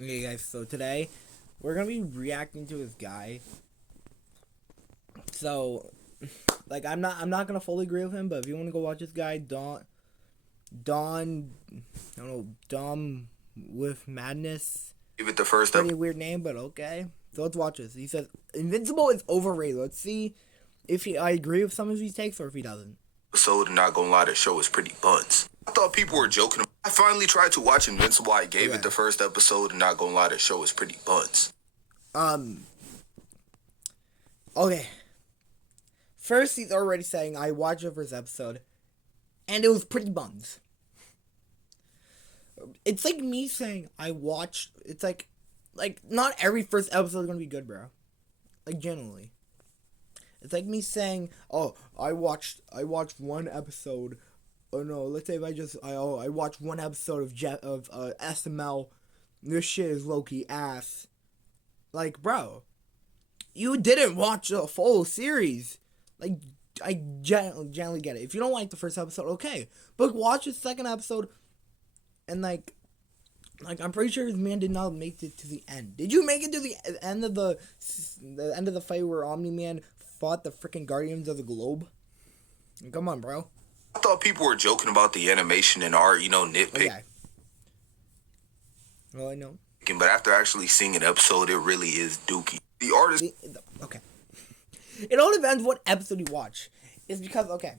Okay, guys. So today we're gonna be reacting to this guy. So, I'm not gonna fully agree with him, but if you want to go watch this guy, I don't know, Dom with Madness. Give it the first Pretty weird name, but okay. So let's watch this. He says Invincible is overrated. Let's see if I agree with some of these takes or if he doesn't. episode, and not gonna lie, the show is pretty buns. I thought people were joking. I finally tried to watch Invincible. I gave it the first episode, and not gonna lie, the show is pretty buns. Okay. First, he's already saying I watched the first episode, and it was pretty buns. It's like me saying I watched. It's like not every first episode is gonna be good, bro. Like generally, it's like me saying, oh, I watched one episode. Oh no, let's say if I watched one episode of SML. This shit is low key ass. Like, bro, you didn't watch the full series. Like, I generally get it. If you don't like the first episode, okay, but watch the second episode. And I'm pretty sure this man did not make it to the end. Did you make it to the end of the end of the fight where Omni Man fought the freaking Guardians of the Globe? Come on, bro. I thought people were joking about the animation and art, nitpicking. Okay. Well, I know. But after actually seeing an episode, it really is dookie. The artist. Okay. It all depends what episode you watch. It's because, okay.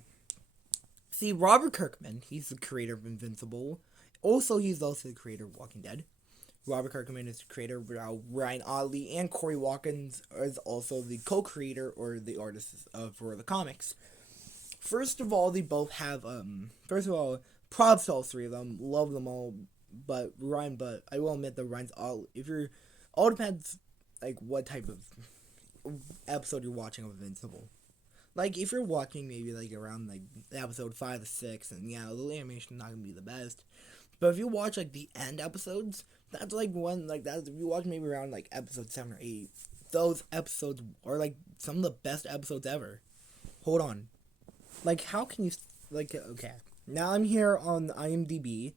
See, Robert Kirkman, he's the creator of Invincible. Also, he's also the creator of Walking Dead. Robert Kirkman is the creator of Ryan Otley, and Corey Watkins is also the co-creator or the artist for the comics. First of all, they both have, props to all three of them. Love them all. But I will admit that Ryan's all, all depends, like, what type of episode you're watching of Invincible. Like, if you're watching maybe, like, around, like, episode 5 to 6, and yeah, the animation's not gonna be the best. But if you watch, like, the end episodes, that's, like, if you watch maybe around, like, episode 7 or 8, those episodes are, like, some of the best episodes ever. Hold on. Like, how can you, like, okay. Now I'm here on IMDb,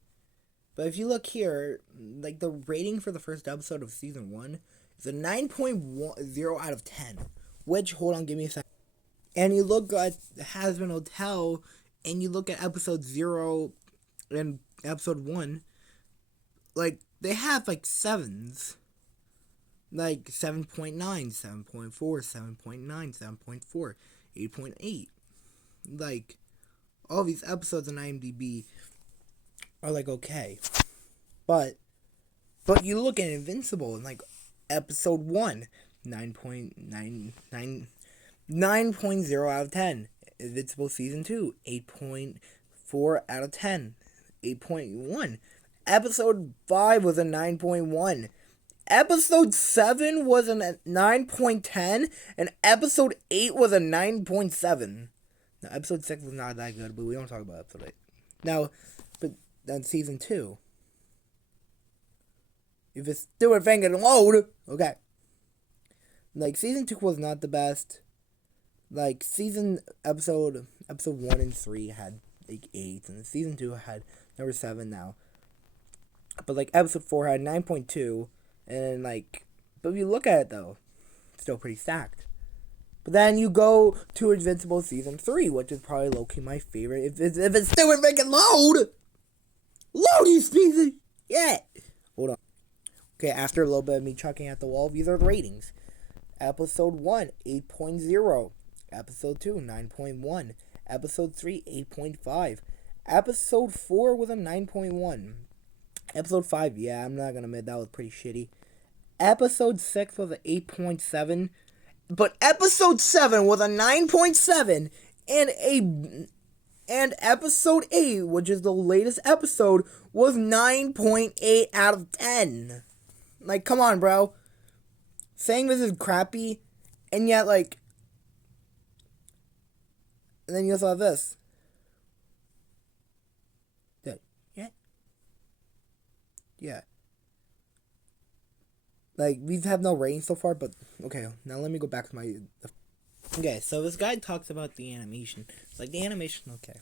but if you look here, like, the rating for the first episode of season 1 is a 9.10 out of 10. Which, hold on, give me a second. And you look at Hazbin Hotel, and you look at episode 0 and episode 1, like, they have, like, 7s. Like, 7.9, 7.4, 7.9, 7.4, 8.8. Like, all these episodes on IMDb are, like, okay. But you look at Invincible, and, like, episode 1, 9.0 out of 10. Invincible season 2, 8.4 out of 10. 8.1. Episode 5 was a 9.1. Episode 7 was a 9.10. And episode 8 was a 9.7. Now, episode 6 was not that good, but we don't talk about episode 8. Now, but then season 2. If it's still a thing and load, okay. Like, season 2 was not the best. Like, episode 1 and 3 had, like, 8, and season 2 had number 7 now. But, like, episode 4 had 9.2, and, like, but if you look at it, though, it's still pretty stacked. But then you go to Invincible season 3, which is probably low-key my favorite. If it's still a freaking load! Load, you species! Yeah! Hold on. Okay, after a little bit of me chucking at the wall, these are the ratings. Episode 1, 8.0. Episode 2, 9.1. Episode 3, 8.5. Episode 4 was a 9.1. Episode 5, yeah, I'm not gonna admit that was pretty shitty. Episode 6 was an 8.7. But episode 7 was a 9.7. And episode 8, which is the latest episode, was 9.8 out of 10. Like, come on, bro. Saying this is crappy, and yet, like, and then you also have this. Yeah. Yeah. Like, we have no rating so far, but, okay, now let me go back to my, okay, so this guy talks about the animation. Like, the animation, okay.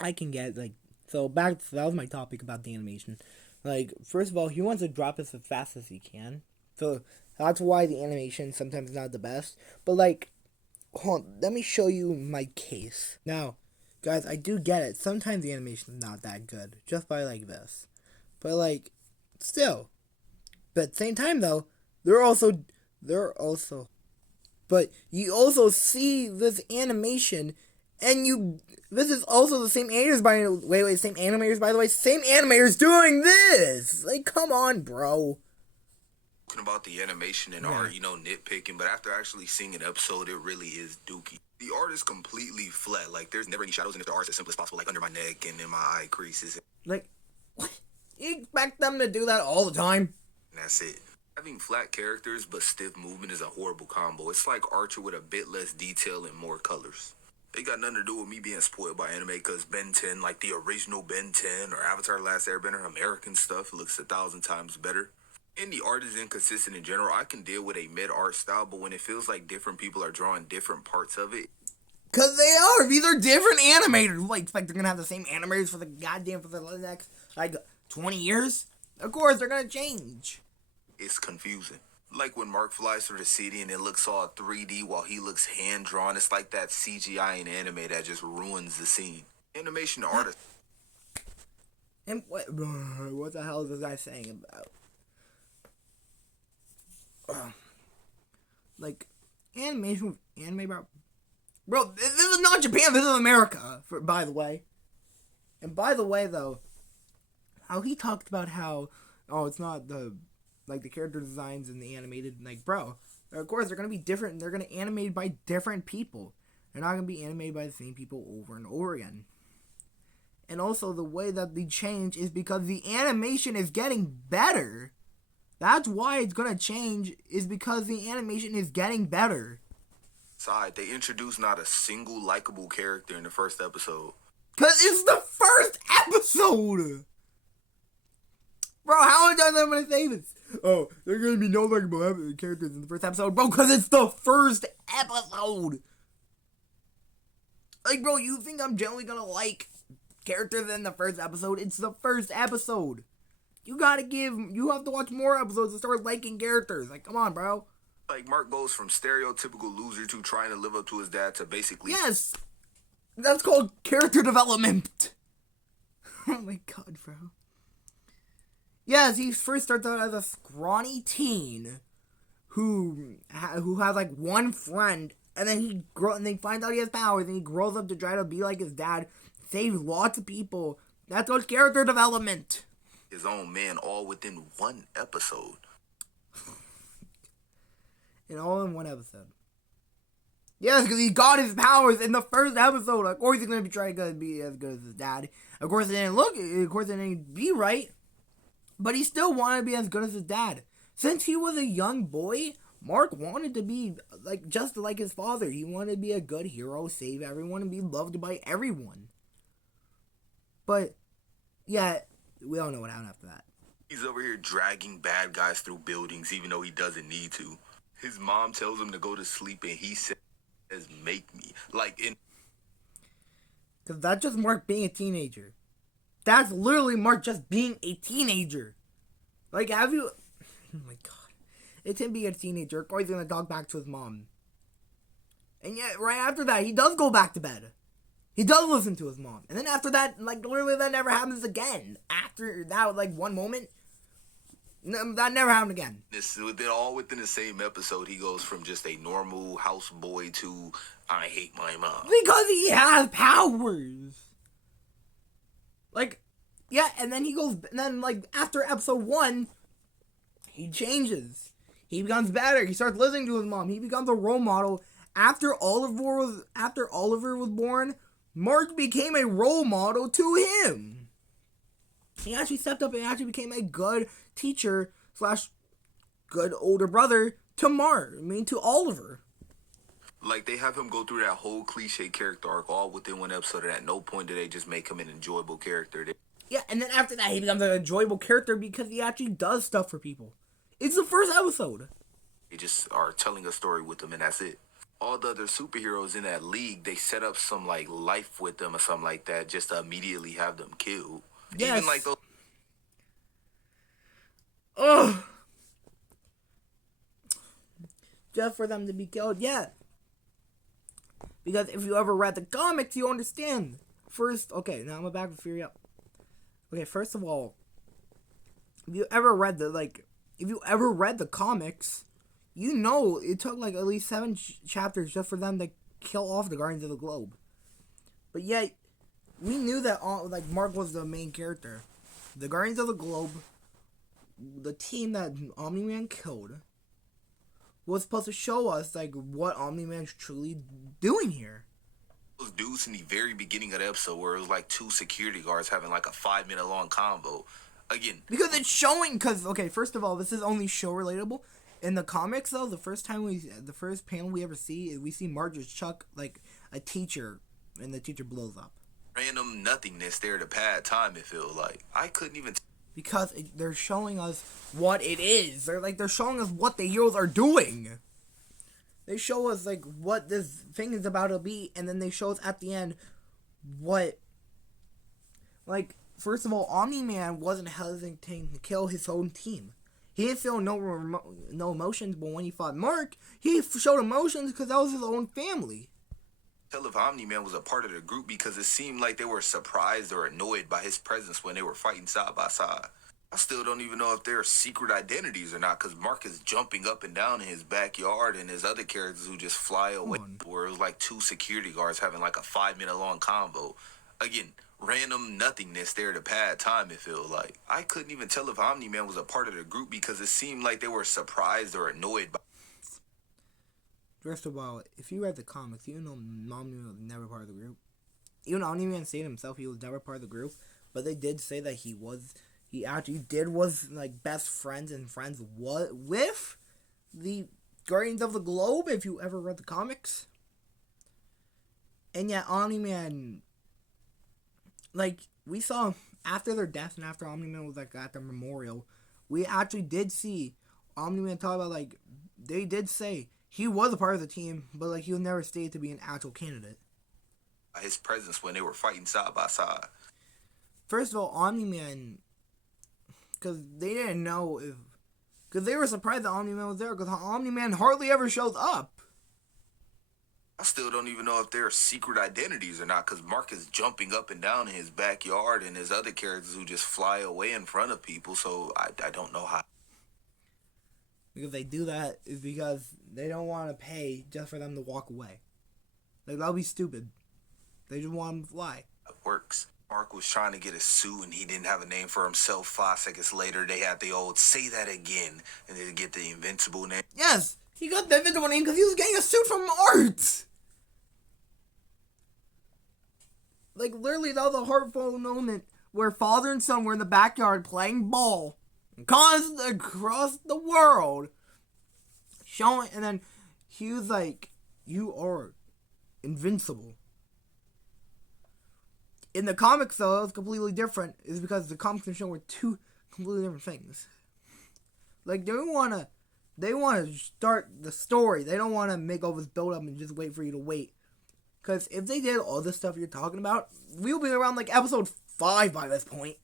I can get, like, that was my topic about the animation. Like, first of all, he wants to drop this as fast as he can. So that's why the animation sometimes not the best. But like, hold on, let me show you my case. Now, guys, I do get it. Sometimes the animation is not that good. Just by like this. But like, still. But at the same time though, they're also but you also see this animation, and this is also the same animators same animators by the way, same animators doing this. Like, come on, bro. Talking about the animation and art, nitpicking, but after actually seeing an episode, it really is dookie. The art is completely flat. Like, there's never any shadows, and if the art's as simple as possible, like under my neck and in my eye creases. Like, what? You expect them to do that all the time? And that's it. Having flat characters but stiff movement is a horrible combo. It's like Archer with a bit less detail and more colors. It got nothing to do with me being spoiled by anime, because Ben 10, like the original Ben 10 or Avatar Last Airbender, American stuff, looks 1,000 times better. And the art is inconsistent in general. I can deal with a mid-art style, but when it feels like different people are drawing different parts of it. Because they are. These are different animators. Like, expect they're going to have the same animators for the next, 20 years? Of course, they're going to change. It's confusing. Like when Mark flies through the city and it looks all 3D while he looks hand-drawn. It's like that CGI in anime that just ruins the scene. Animation artist. And what the hell is this guy saying about? Like, anime, bro, this is not Japan, this is America, by the way. And by the way, though, how he talked about how, it's not the character designs and the animated, bro, of course, they're going to be different, and they're going to animate by different people. They're not going to be animated by the same people over and over again. And also, the way that they change is because the animation is getting better. That's why it's going to change, is because the animation is getting better. They introduced not a single likable character in the first episode. Because it's the first episode! Bro, how many times am I going to say this? Oh, there are going to be no likable characters in the first episode. Bro, because it's the first episode! Like, bro, you think I'm generally going to like characters in the first episode? It's the first episode. You have to watch more episodes to start liking characters. Like, come on, bro. Like, Mark goes from stereotypical loser to trying to live up to his dad to basically... Yes! That's called character development. Oh my god, bro. Yes, he first starts out as a scrawny teen who has like one friend, and then they find out he has powers, and he grows up to try to be like his dad, save lots of people. That's called character development. His own man, all within one episode. And all in one episode. Yes, because he got his powers in the first episode. Of course he's going to be trying to be as good as his dad. Of course it didn't be right. But he still wanted to be as good as his dad. Since he was a young boy, Mark wanted to be just like his father. He wanted to be a good hero, save everyone, and be loved by everyone. But, yeah, we all know what happened after that. He's over here dragging bad guys through buildings even though he doesn't need to. His mom tells him to go to sleep and he says, make me. Because that's just Mark being a teenager. That's literally Mark just being a teenager. Like, have you... Oh my god. It's him being a teenager. Of course he's going to talk back to his mom. And yet, right after that, he does go back to bed. He does listen to his mom. And then after that, literally that never happens again. After that, one moment, that never happened again. All within the same episode, he goes from just a normal houseboy to, I hate my mom. Because he has powers. And then he goes, and then, after episode 1, he changes. He becomes better. He starts listening to his mom. He becomes a role model. After Oliver was born, Mark became a role model to him. He actually stepped up and actually became a good teacher / good older brother to Oliver. They have him go through that whole cliche character arc all within one episode, and at no point do they just make him an enjoyable character. Yeah, and then after that, he becomes an enjoyable character because he actually does stuff for people. It's the first episode. They just are telling a story with him, and that's it. All the other superheroes in that league, they set up some, life with them or something like that just to immediately have them killed. Yes. Even, those... just for them to be killed. Yeah. Because if you ever read the comics, you understand. First, okay, now I'm back with Fury Up. Okay, first of all, if you ever read the comics, you know it took like at least 7 chapters just for them to kill off the Guardians of the Globe. But yet, we knew that like Mark was the main character. The Guardians of the Globe, the team that Omni-Man killed, was supposed to show us like what Omni-Man's truly doing here. Those dudes in the very beginning of the episode where it was like 2 security guards having like a 5-minute long convo. Again, because it's showing. Because okay, first of all, this is only show relatable. In the comics, though, the first panel we ever see, we see Mark just chuck like a teacher, and the teacher blows up. Random nothingness there to pad time. It feels like I couldn't even. Because they're showing us what it is. They're showing us what the heroes are doing. They show us like what this thing is about to be, and then they show us at the end what. Like, first of all, Omni-Man wasn't hesitating to kill his own team. He didn't feel no emotions, but when he fought Mark, he showed emotions because that was his own family. Tell if Omni-Man was a part of the group because it seemed like they were surprised or annoyed by his presence when they were fighting side by side. I still don't even know if they're secret identities or not because Mark is jumping up and down in his backyard and his other characters who just fly away. Where it was like 2 security guards having like a 5-minute long convo. Again, random nothingness there to pad time, it feels like. I couldn't even tell if Omni-Man was a part of the group because it seemed like they were surprised or annoyed by. First of all, if you read the comics, you know Omni-Man was never part of the group. Even Omni-Man said himself he was never part of the group, but they did say that he actually was like best friends with the Guardians of the Globe, if you ever read the comics. And yet Omni-Man, like, we saw after their death and after Omni-Man was like at their memorial, we actually did see Omni-Man talk about, like, they did say he was a part of the team, but like he was never stated to be an actual candidate. His presence when they were fighting side by side. First of all, Omni-Man, because they didn't know if, because they were surprised that Omni-Man was there, because Omni-Man hardly ever shows up. I still don't even know if they're secret identities or not because Mark is jumping up and down in his backyard and his other characters who just fly away in front of people, so I don't know how. Because they do that is because they don't want to pay just for them to walk away. Like, that would be stupid. They just want them to fly. It works. Mark was trying to get a suit and he didn't have a name for himself. 5 seconds later, they had the old say that again and they get the invincible name. Yes! He got the invincible name because he was getting a suit from art! Like, literally, that was a heartful moment where father and son were in the backyard playing ball across the world. And then he was like, you are invincible. In the comics, though, it was completely different. It's because the comics and show were 2 completely different things. Like, they want to start the story. They don't want to make all this build up and just wait for you to wait. Because if they did all this stuff you're talking about, we'll be around like episode 5 by this point.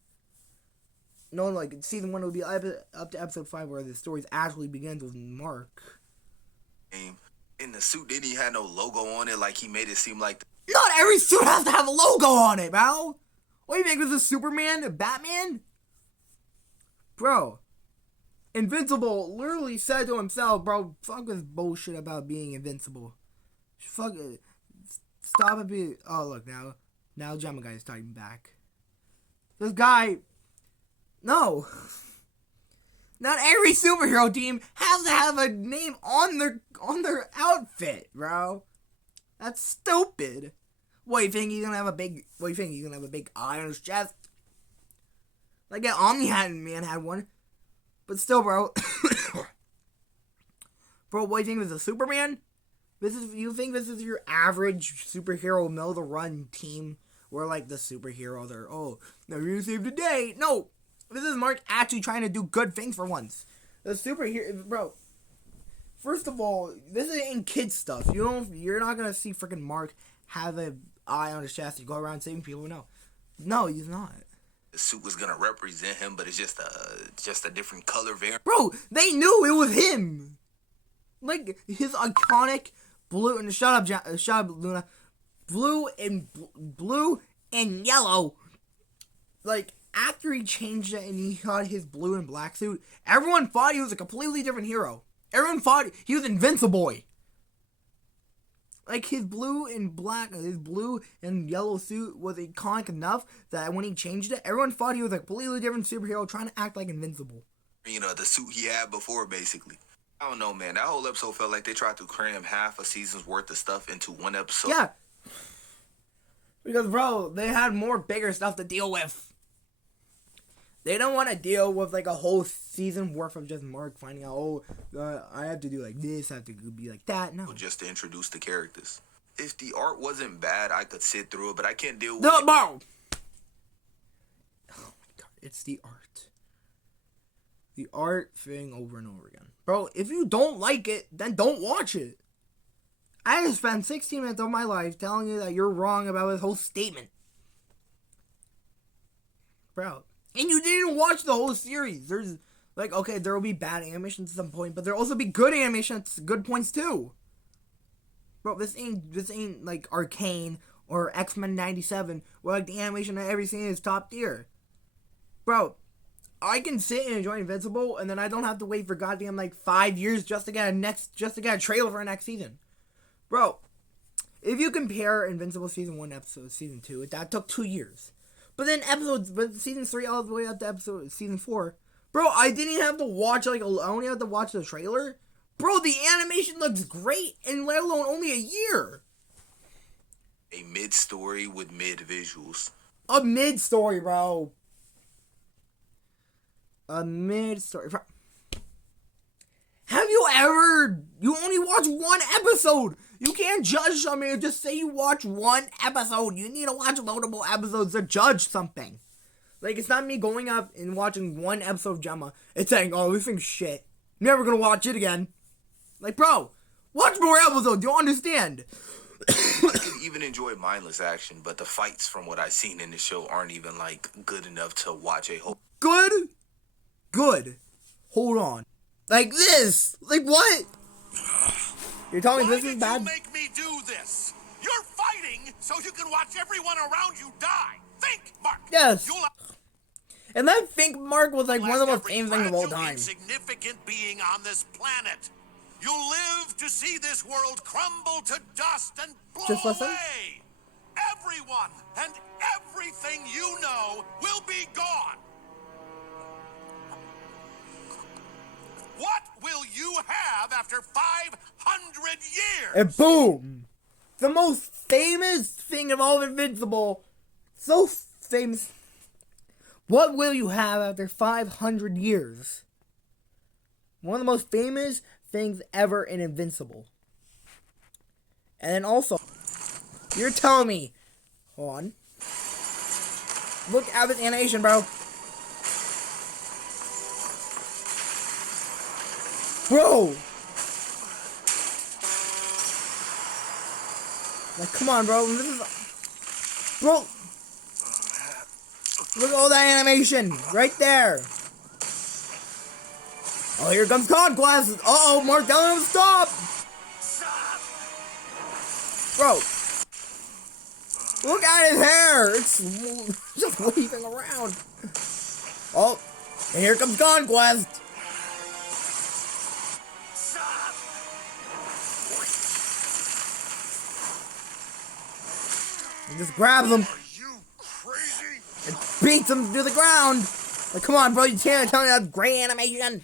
No, like season 1 would be up to episode 5 where the story actually begins with Mark. In the suit, then he had no logo on it. Like he made it seem like. Not every suit has to have a logo on it, bro. What do you think? Was this Superman? Batman? Bro. Invincible literally said to himself, bro, fuck this bullshit about being invincible. Fuck it. Stop it being... Oh, look, now Gemma Guy is talking back. This guy... No. Not every superhero team has to have a name on their outfit, bro. That's stupid. What, you think he's gonna have a big eye on his chest? Like, yeah, Omni-Man had one. But still, bro. Bro, what, you think this is Superman? You think this is your average superhero middle-of-the-run team? Where, like, the superheroes are, oh, now you saved the day. No. This is Mark actually trying to do good things for once. The superhero, bro. First of all, this ain't kid stuff. You're not gonna see freaking Mark have an eye on his chest and go around saving people. No, he's not. The suit was gonna represent him, but it's just a different color variant. Bro, they knew it was him. Like his iconic blue and shut up, Luna. Blue and yellow. Like after he changed it and he got his blue and black suit, everyone thought he was a completely different hero. Everyone thought he was Invincible. Like his blue and yellow suit was iconic enough that when he changed it, everyone thought he was a completely different superhero trying to act like Invincible. You know, the suit he had before, basically. I don't know, man. That whole episode felt like they tried to cram half a season's worth of stuff into one episode. Yeah. Because, bro, they had more bigger stuff to deal with. They don't want to deal with, like, a whole season worth of just Mark finding out, I have to do like this, I have to be like that. No. Just to introduce the characters. If the art wasn't bad, I could sit through it, but I can't deal with no, it. Bro! Oh, my God. It's the art. The art thing over and over again. Bro, if you don't like it, then don't watch it. I just spent 16 minutes of my life telling you that you're wrong about this whole statement. Bro. And you didn't watch the whole series. There's, like, okay, there will be bad animations at some point, but there'll also be good animations, good points too. Bro, this ain't like Arcane or X-Men 97, where like the animation of every scene is top tier. Bro, I can sit and enjoy Invincible, and then I don't have to wait for goddamn like 5 years just to get a trailer for a next season. Bro, if you compare Invincible season 1 episode season 2, that took 2 years. But then season 3 all the way up to season 4, bro, I didn't have to watch, like, I only had to watch the trailer. Bro, the animation looks great, and let alone only a year. A mid-story with mid-visuals. A mid-story, bro. A mid-story. Have you only watched one episode? You can't judge something and just say you watch one episode. You need to watch multiple episodes to judge something. Like, it's not me going up and watching one episode of Gemma and saying, oh, this thing's shit. Never gonna watch it again. Like, bro, watch more episodes. You understand? I can even enjoy mindless action, but the fights from what I've seen in the show aren't even, like, good enough to watch a whole... Good. Hold on. Like this. Like, what? You're telling me this is bad? Why did you make me do this? You're fighting so you can watch everyone around you die. Think, Mark. Yes. And I think Mark was like one of the most famous things of all time. Insignificant being on this planet. You'll live to see this world crumble to dust and blow away. Everyone and everything you know will be gone. What will you have after 500 years? And boom! The most famous thing of all of Invincible. So famous. What will you have after 500 years? One of the most famous things ever in Invincible. And then also, you're telling me, hold on. Look at this animation, bro. Bro! Like, come on, bro. This is... Bro! Look at all that animation! Right there! Oh, here comes Conquest! Uh-oh, Mark, tell him to stop! Bro! Look at his hair! It's just waving around. Oh, and here comes Conquest! He just grabs him. Are you crazy? And beats him to the ground. Like, come on, bro, you can't tell me that's great animation.